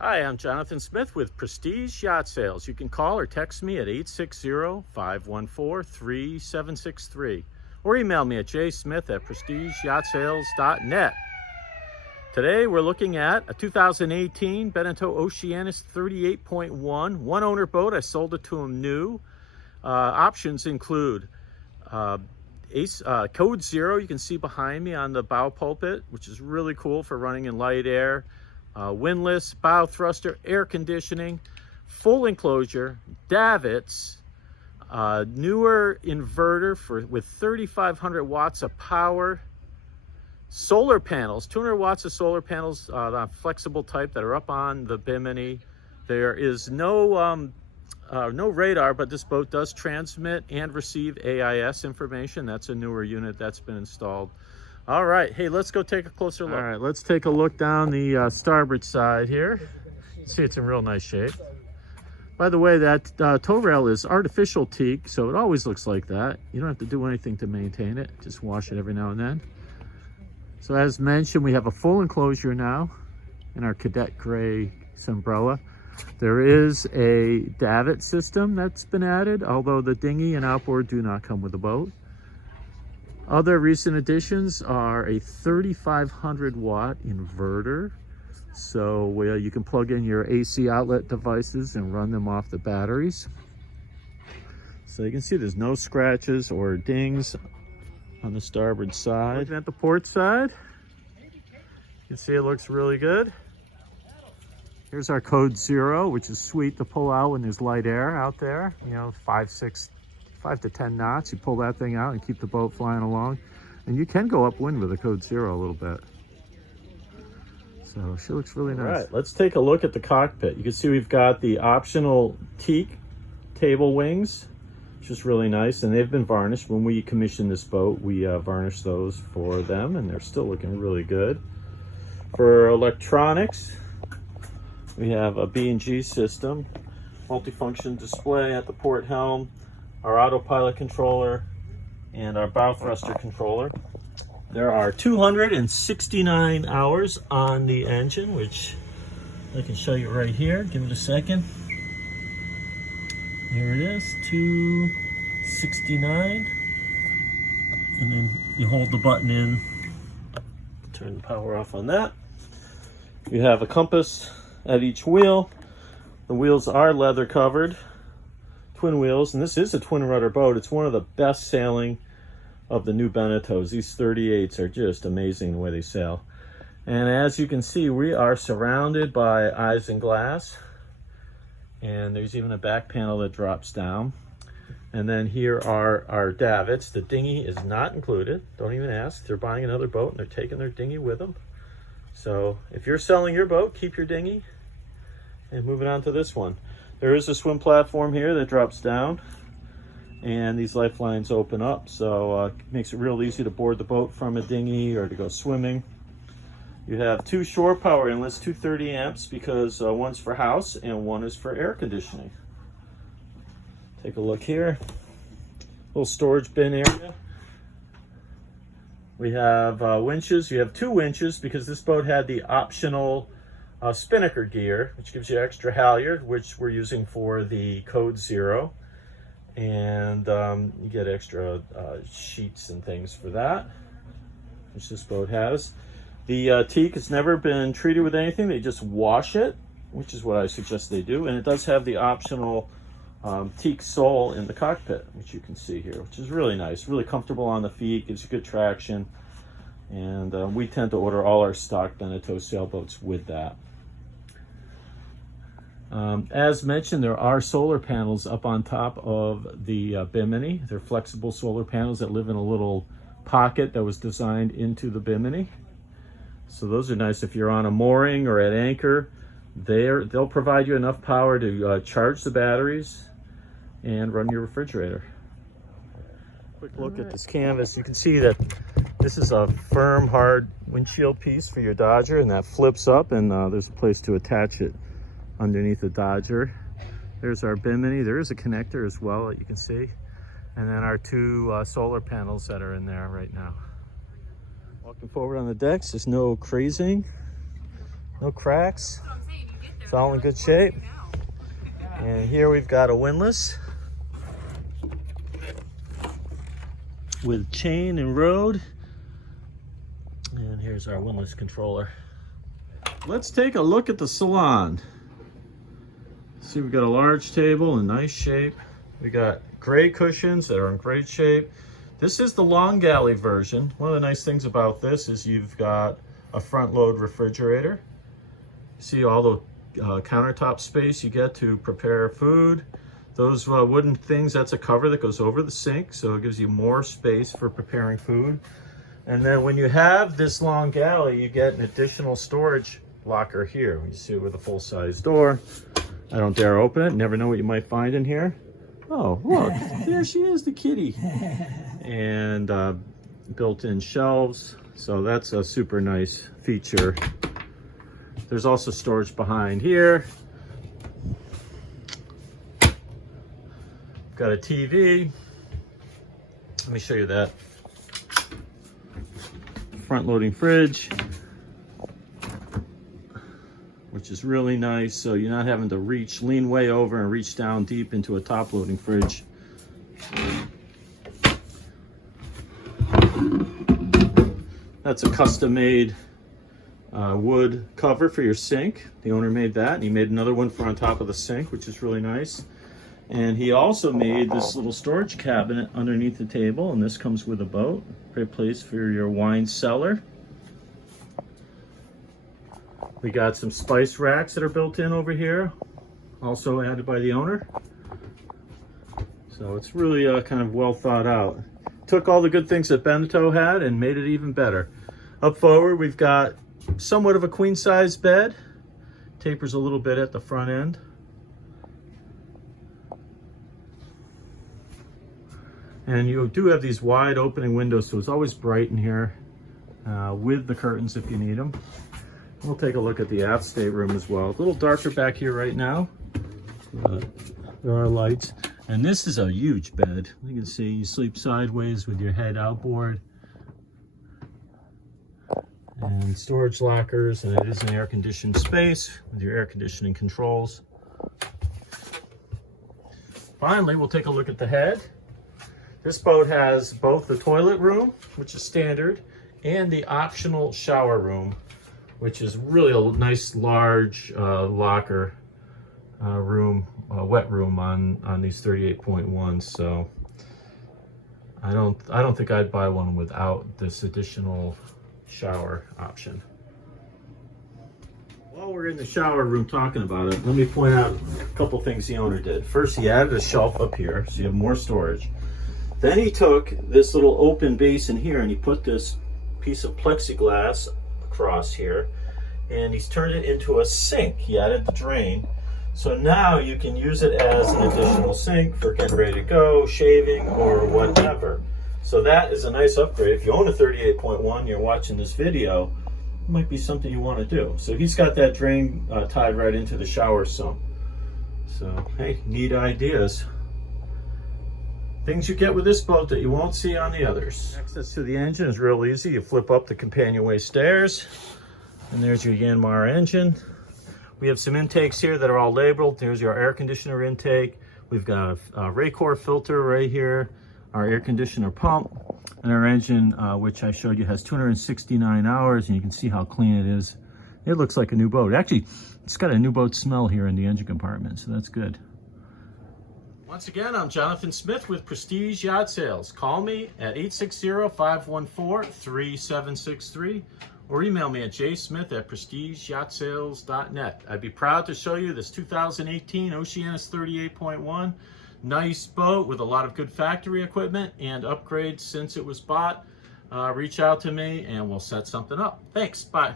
Hi, I'm Jonathan Smith with Prestige Yacht Sales. You can call or text me at 860-514-3763 or email me at jsmith@prestigeyahtsales.net. Today we're looking at a 2018 Beneteau Oceanis 38.1 one-owner boat. I sold it to him new. Options include Code Zero, you can see behind me on the bow pulpit, which is really cool for running in light air. Windlass, bow thruster, air conditioning, full enclosure, davits, newer inverter with 3,500 watts of power, solar panels, 200 watts of solar panels, the flexible type that are up on the bimini. There is no radar, but this boat does transmit and receive AIS information. That's a newer unit that's been installed. All right, hey, let's go take a closer look. All right, let's take a look down the starboard side here. See, it's in real nice shape. By the way, that tow rail is artificial teak, so it always looks like that. You don't have to do anything to maintain it. Just wash it every now and then. So as mentioned, we have a full enclosure now in our cadet gray Sombrella. There is a davit system that's been added, although the dinghy and outboard do not come with the boat. Other recent additions are a 3,500 watt inverter. So you can plug in your AC outlet devices and run them off the batteries. So you can see there's no scratches or dings on the starboard side. Looking at the port side, you can see it looks really good. Here's our Code Zero, which is sweet to pull out when there's light air out there. You know, 5 to 10 knots. You pull that thing out and keep the boat flying along. And you can go upwind with a Code Zero a little bit. So she looks really nice. All right, let's take a look at the cockpit. You can see we've got the optional teak table wings, which is really nice. And they've been varnished. When we commissioned this boat, we varnished those for them, and they're still looking really good. For electronics, we have a B&G system, multifunction display at the port helm, our autopilot controller, and our bow thruster controller. There are 269 hours on the engine, which I can show you right here. Give it a second. There it is, 269. And then you hold the button in, turn the power off on that. You have a compass at each wheel. The wheels are leather covered, twin wheels, and this is a twin rudder boat. It's one of the best sailing of the new Beneteaus. These 38s are just amazing the way they sail. And as you can see, we are surrounded by eyes and glass, and there's even a back panel that drops down. And then here are our davits. The dinghy is not included. Don't even ask. They're buying another boat and they're taking their dinghy with them. So if you're selling your boat, keep your dinghy. And moving on to this one. There is a swim platform here that drops down, and these lifelines open up, so it makes it real easy to board the boat from a dinghy or to go swimming. You have two shore power inlets, 230 amps, because one's for house and one is for air conditioning. Take a look here. Little storage bin area. We have winches. You have two winches because this boat had the optional spinnaker gear, which gives you extra halyard, which we're using for the Code Zero. And you get extra sheets and things for that, which this boat has. The teak has never been treated with anything. They just wash it, which is what I suggest they do. And it does have the optional teak sole in the cockpit, which you can see here, which is really nice, really comfortable on the feet, gives you good traction. And we tend to order all our stock Beneteau sailboats with that. As mentioned, there are solar panels up on top of the bimini. They're flexible solar panels that live in a little pocket that was designed into the bimini. So those are nice if you're on a mooring or at anchor. They'll provide you enough power to charge the batteries and run your refrigerator. Quick look at this canvas. You can see that this is a firm, hard windshield piece for your Dodger, and that flips up, and there's a place to attach it underneath the Dodger. There's our bimini. There is a connector as well that you can see. And then our two solar panels that are in there right now. Walking forward on the decks, there's no crazing, no cracks. It's all in good shape. And here we've got a windlass with chain and road. And here's our windlass controller. Let's take a look at the Salon. See, we've got a large table in nice shape. We got gray cushions that are in great shape. This is the long galley version. One of the nice things about this is you've got a front load refrigerator. See all the countertop space you get to prepare food. Those wooden things, that's a cover that goes over the sink, so it gives you more space for preparing food. And then when you have this long galley, you get an additional storage locker here. You see it with a full-size door. I don't dare open it. Never know what you might find in here. Oh, look, there she is, the kitty. And built-in shelves. So that's a super nice feature. There's also storage behind here. Got a TV. Let me show you that. Front-loading fridge, which is really nice, so you're not having to lean way over and reach down deep into a top-loading fridge. That's a custom-made wood cover for your sink. The owner made that, and he made another one for on top of the sink, which is really nice. And he also made this little storage cabinet underneath the table, and this comes with a boat. Great place for your wine cellar. We got some spice racks that are built in over here, also added by the owner. So it's really kind of well thought out. Took all the good things that Beneteau had and made it even better. Up forward, we've got somewhat of a queen size bed. Tapers a little bit at the front end. And you do have these wide opening windows, so it's always bright in here with the curtains if you need them. We'll take a look at the aft stateroom as well. A little darker back here right now. There are lights. And this is a huge bed. You can see you sleep sideways with your head outboard. And storage lockers, and it is an air-conditioned space with your air conditioning controls. Finally, we'll take a look at the head. This boat has both the toilet room, which is standard, and the optional shower room, which is really a nice large locker room, wet room on these 38.1s. So I don't think I'd buy one without this additional shower option. While we're in the shower room talking about it, let me point out a couple things the owner did. First, he added a shelf up here, so you have more storage. Then he took this little open basin here and he put this piece of plexiglass across here, and he's turned it into a sink. He added the drain. So now you can use it as an additional sink for getting ready to go, shaving, or whatever. So that is a nice upgrade. If you own a 38.1, you're watching this video, it might be something you want to do. So he's got that drain tied right into the shower sump. So, hey, neat ideas. Things you get with this boat that you won't see on the others. Access to the engine is real easy. You flip up the companionway stairs, and there's your Yanmar engine. We have some intakes here that are all labeled. There's your air conditioner intake. We've got a Raycor filter right here, our air conditioner pump, and our engine, which I showed you, has 269 hours, and you can see how clean it is. It looks like a new boat. Actually, it's got a new boat smell here in the engine compartment, so that's good. Once again, I'm Jonathan Smith with Prestige Yacht Sales. Call me at 860-514-3763 or email me at jsmith@prestigeyahtsales.net. I'd be proud to show you this 2018 Oceanis 38.1. Nice boat with a lot of good factory equipment and upgrades since it was bought. Reach out to me and we'll set something up. Thanks. Bye.